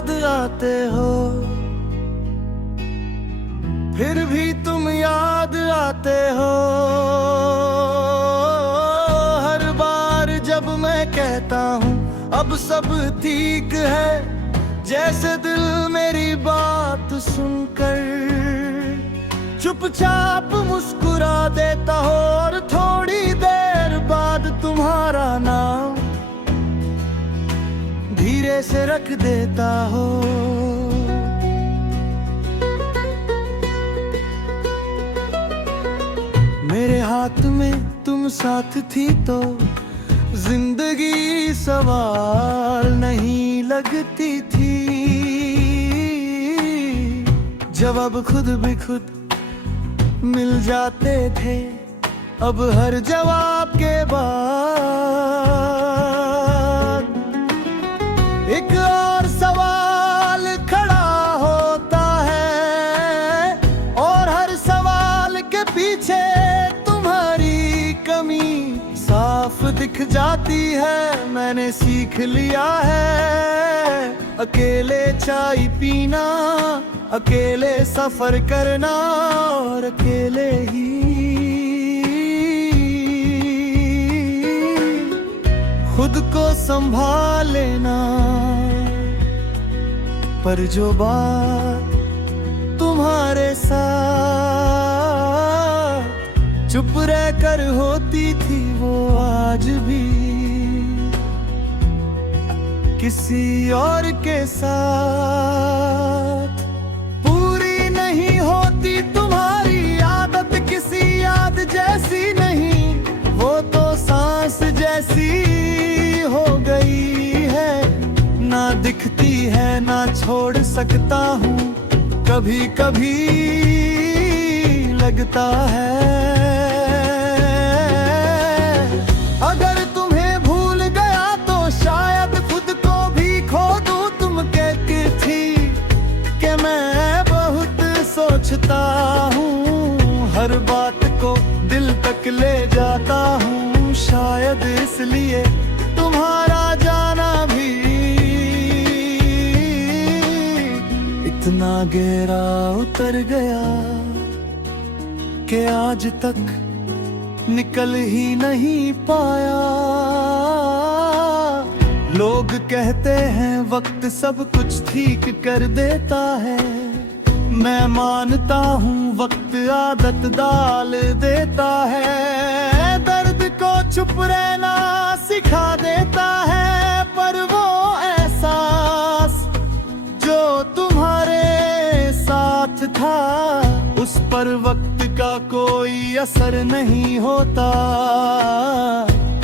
याद आते हो, फिर भी तुम याद आते हो। हर बार जब मैं कहता हूँ अब सब ठीक है, जैसे दिल मेरी बात सुनकर चुपचाप मुस्कुरा देता हो, और थोड़ी देर बाद तुम्हारा नाम धीरे से रख देता हो। मेरे हाथ में तुम साथ थी तो जिंदगी सवाल नहीं लगती थी। जब अब खुद भी खुद मिल जाते थे, अब हर जवाब के बाद एक और सवाल खड़ा होता है, और हर सवाल के पीछे तुम्हारी कमी साफ दिख जाती है। मैंने सीख लिया है अकेले चाय पीना, अकेले सफर करना, और अकेले ही खुद को संभाल लेना। पर जो बात तुम्हारे साथ चुप रहकर होती थी, वो आज भी किसी और के साथ पूरी नहीं होती। तुम्हारी आदत किसी याद जैसी नहीं, वो तो सांस जैसी हो गई है। ना दिखती है ना छोड़ सकता हूँ, कभी कभी लगता है अगर तुम्हें भूल गया तो शायद खुद को भी खो दूं। तुम कहती थी कि मैं बहुत सोचता हूँ, हर बात को दिल तक ले जाता हूँ। शायद इसलिए तुम्हारा जाना भी इतना गहरा उतर गया कि आज तक निकल ही नहीं पाया। लोग कहते हैं वक्त सब कुछ ठीक कर देता है, मैं मानता हूँ वक्त आदत डाल देता है। दर्द को चुप रहना सिखा देता है, पर वो एहसास जो तुम्हारे साथ था, उस पर वक्त का कोई असर नहीं होता।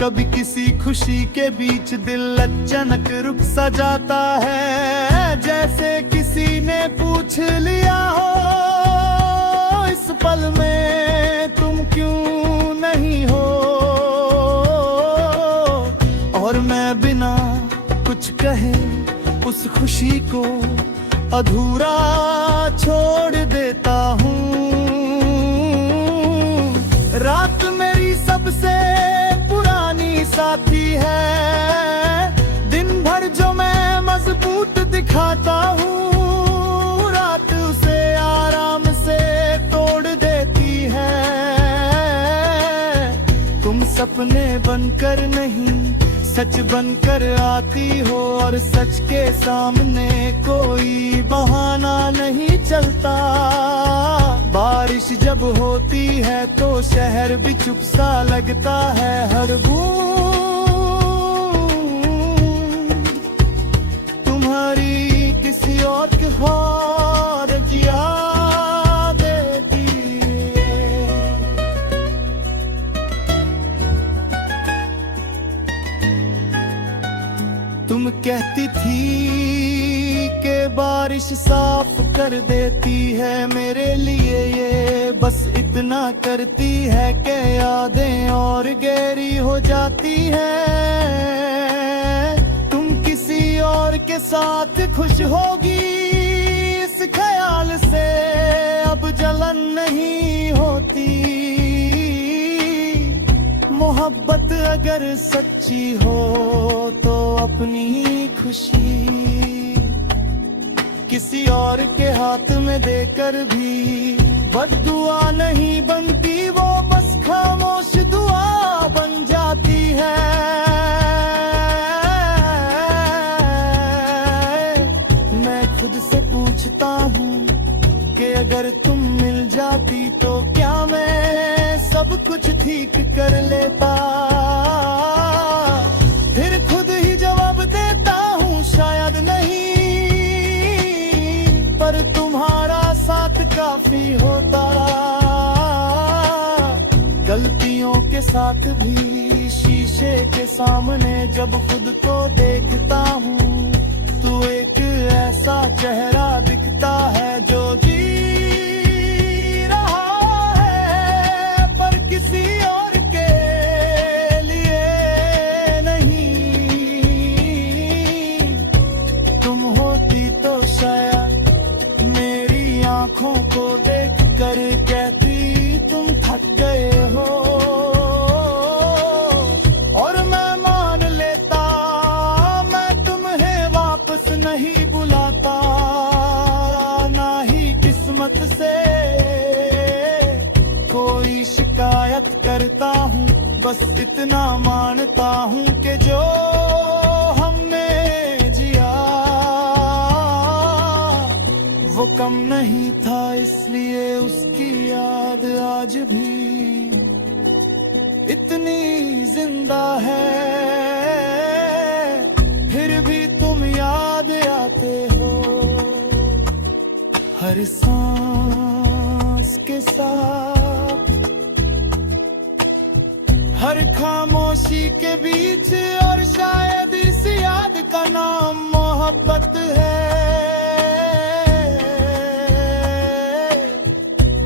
कभी किसी खुशी के बीच दिल अचानक रुक सा जाता है, जैसे किसी ने पूछ लिया हो इस पल में तुम क्यों नहीं हो। और मैं बिना कुछ कहे उस खुशी को अधूरा छोड़ देता हूँ। रात मेरी सबसे पुरानी साथी है, दिन भर जो मैं मजबूत दिखाता हूँ, रात उसे आराम से तोड़ देती है। तुम सपने बनकर नहीं सच बनकर आती हो, और सच के सामने कोई बहाना नहीं चलता। बारिश जब होती है तो शहर भी चुप सा लगता है, हर बूंद तुम्हारी किसी और के हार जिया देती है। तुम कहती थी कि बारिश साफ कर देती है मेरे लिए, ये बस इतना करती है कि यादें और गहरी हो जाती है। तुम किसी और के साथ खुश होगी इस ख्याल से अब जलन नहीं होती। मोहब्बत अगर सच्ची हो तो अपनी खुशी किसी और के हाथ में देकर भी बद्दुआ नहीं बनती, वो बस खामोश दुआ बन जाती है। मैं खुद से पूछता हूँ कि अगर तुम मिल जाती तो क्या मैं सब कुछ ठीक कर लेता। फिर खुद ही जवाब देता हूँ शायद नहीं, पर तुम्हारा साथ काफी होता। गलतियों के साथ भी शीशे के सामने जब खुद को देखता हूँ तो एक ऐसा चेहरा दिखता है जो जी रहा है, पर किसी और के लिए नहीं। तुम होती तो शायद मेरी आंखों को देख कर कहती तुम थक गए हो, और मैं मान लेता मैं तुम्हें वापस नहीं बुलाता, ना ही किस्मत से कोई शिकायत करता हूँ। बस इतना मानता हूँ कि जो हमने जिया वो कम नहीं था, इसलिए उसकी याद आज भी इतनी जिंदा है। फिर भी तुम याद आते हो हर सांस के साथ, हर खामोशी के बीच, और शायद इस याद का नाम मोहब्बत है,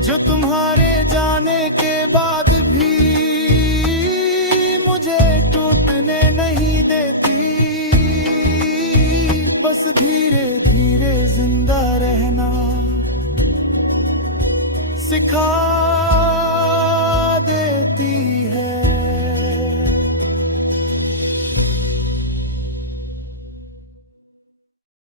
जो तुम्हारे जाने के बाद भी मुझे टूटने नहीं देती। बस धीरे धीरे जिंदा रहना सिखा